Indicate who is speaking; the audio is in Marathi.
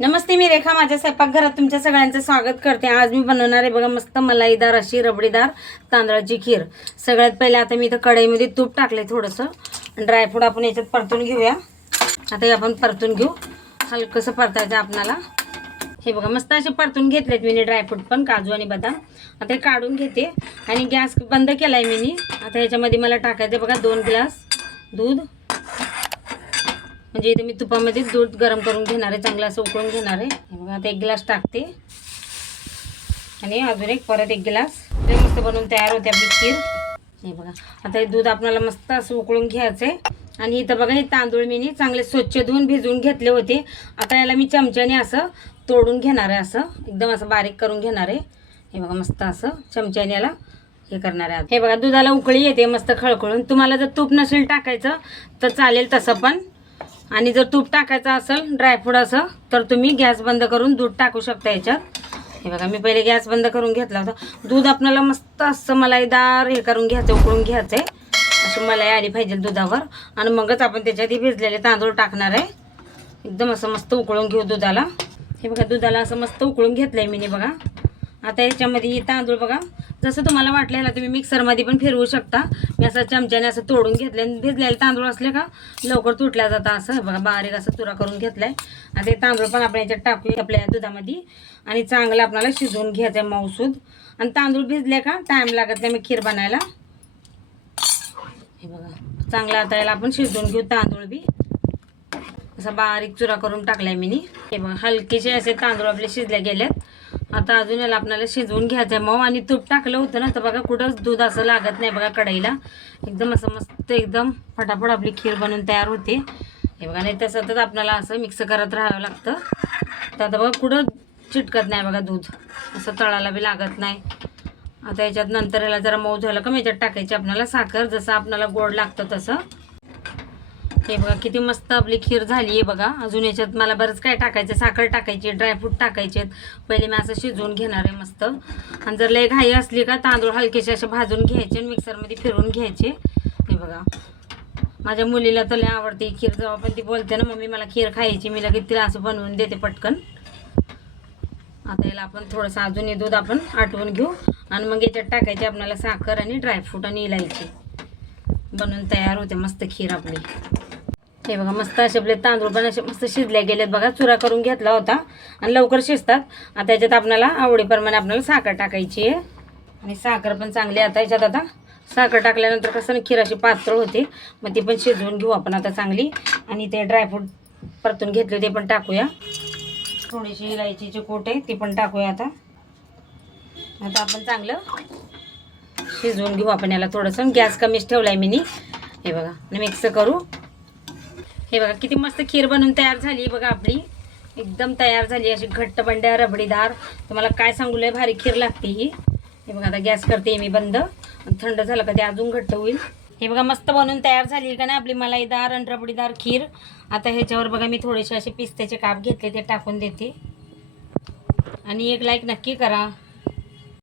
Speaker 1: नमस्ते मी रेखा. माझ्या स्वयंपाकघरात तुमच्या सगळ्यांचं स्वागत करते. आज मी बनवणार आहे बघा मस्त मलाईदार अशी रबडीदार तांदळाची खीर. सगळ्यात पहिले आता मी इथं कढईमध्ये तूप टाकले थोडंसं. ड्रायफ्रूट आपण याच्यात परतून घेऊया. आता हे आपण परतून घेऊ. हलकंसं परतायचं आपणाला. हे बघा मस्त असे परतून घेतलेत मी ड्रायफ्रूट पण काजू आणि बदाम. आता हे काढून घेते. आणि गॅस बंद केला आहे मी. आता ह्याच्यामध्ये मला टाकायचं आहे बघा दोन ग्लास दूध. म्हणजे इथे मी तुपामध्येच दूध गरम करून घेणार आहे चांगलं असं उकळून घेणार आहे. हे बघा आता एक ग्लास टाकते. आणि अजून एक परत एक ग्लास. मस्त बनवून तयार होते आपली खीर. हे बघा आता हे दूध आपल्याला मस्त असं उकळून घ्यायचं आहे. आणि इथं बघा हे तांदूळ मी चांगले स्वच्छ धुवून भिजवून घेतले होते. आता याला मी चमच्याने असं तोडून घेणार आहे असं. एकदम असं बारीक करून घेणार आहे. हे बघा मस्त असं चमच्याने याला हे करणार आहे. हे बघा दुधाला उकळी येते मस्त खळखळून. तुम्हाला जर तूप नसेल टाकायचं तर चालेल तसं पण. आणि जर तूप टाकायचं असेल ड्रायफ्रूट असं तर तुम्ही गॅस बंद करून दूध टाकू शकता याच्यात. हे बघा मी पहिले गॅस बंद करून घेतला होता. दूध आपल्याला मस्त असं मलाईदार हे करून घ्यायचं उकळून घ्यायचं आहे अशी मलाई आली पाहिजे दुधावर. आणि मगच आपण त्याच्यात भिजलेले तांदूळ टाकणार आहे. एकदम असं मस्त उकळून घेऊ दुधाला. हे बघा दुधाला असं मस्त उकळून घेतलं आहे मी बघा. आता याच्यामध्ये तांदूळ बघा. जसं तुम्हाला वाटलेलं तुम्ही मिक्सरमध्ये पण फिरवू शकता. मी असं चमच्याने असं तोडून घेतलं आणि भिजलेले तांदूळ असले का लवकर तुटल्या जातं असं. बघा बारीक असं तुरा करून घेतलं आहे आता तांदूळ पण आपण याच्यात टाकूया आपल्या दुधामध्ये. आणि चांगलं आपल्याला शिजवून घ्यायचं आहे मऊसूद. आणि तांदूळ भिजले का टाईम लागत नाही मी खीर बनायला. हे बघा चांगलं आता याला आपण शिजवून घेऊ तांदूळ बी. असा बारीक चुरा करून टाकलाय मी हे बघा हलकेचे असे तांदूळ आपले शिजले गेलेत. आता अजून याला आपल्याला शिजवून घ्यायचं आहे मऊ आणि तूप टाकलं होतं ना तर बघा कुठंच दूध असं लागत नाही बघा कढईला. एकदम असं मस्त एकदम फटाफट आपली खीर बनवून तयार होते. हे बघा नाही तर सतत आपल्याला असं मिक्स करत राहावं लागतं. तर आता बघा कुठं चिटकत नाही बघा दूध. असं तळाला बी लागत नाही. आता याच्यात नंतर याला जरा मऊ झालं का मग याच्यात टाकायची आपल्याला साखर जसं आपल्याला गोड लागतं तसं. हे बघा किती मस्त आपली खीर झाली आहे बघा. अजून याच्यात मला बरंच काय टाकायचं साखर टाकायची ड्रायफ्रूट टाकायचे पहिले मी असं शिजवून घेणार आहे मस्त. आणि जर लय घाई असली का तांदूळ हलकेसे असे भाजून घ्यायचे आणि मिक्सरमध्ये फिरवून घ्यायचे. हे बघा. माझ्या मुलीला तर लय आवडते खीर. जेव्हा पण ती बोलते ना मम्मी मला खीर खायची मी लगेच तिला असं बनवून देते पटकन. आता याला आपण थोडंसं अजूनही दूध आपण आटवून घेऊ. आणि मग याच्यात टाकायचे आपल्याला साखर आणि ड्रायफ्रूट आणि इलायची. बनवून तयार होते मस्त खीर आपली. हे बघा मस्त असे आपले तांदूळ पण असे मस्त शिजले गेलेत बघा चुरा करून घेतला होता आणि लवकर शिजतात. आता याच्यात आपल्याला आवडीप्रमाणे आपल्याला साखर टाकायची आहे. आणि साखर पण चांगली आता याच्यात आता. साखर टाकल्यानंतर कसं ना खीर अशी पातळ होते. मग ती पण शिजवून घेऊ आपण आता चांगली. आणि ते ड्रायफ्रूट परतून घेतले ते पण टाकूया. थोडीशी इलायचीची कोट आहे ती पण टाकूया आता. आता आपण चांगलं शिजवून घेऊ आपण याला थोडंसं. गॅस कमीच ठेवला आहे मी हे बघा आणि मिक्स करू. हे बघा किती मस्त खीर बनवून तयार झाली बघा आपली. एकदम तयार झाली अशी घट्ट बंड्या रबडीदार. तुम्हाला काय सांगू लय भारी खीर लागते ही. हे बघा आता गॅस करते मी बंद. थंड झालं का ते अजून घट्ट होईल. हे बघा मस्त बनवून तयार झाली का नाही आपली मलाईदार आणि रबडीदार खीर. आता ह्याच्यावर बघा मी थोडेसे असे पिस्त्याचे काप घेतले ते टाकून देते. आणि एक लाईक नक्की करा.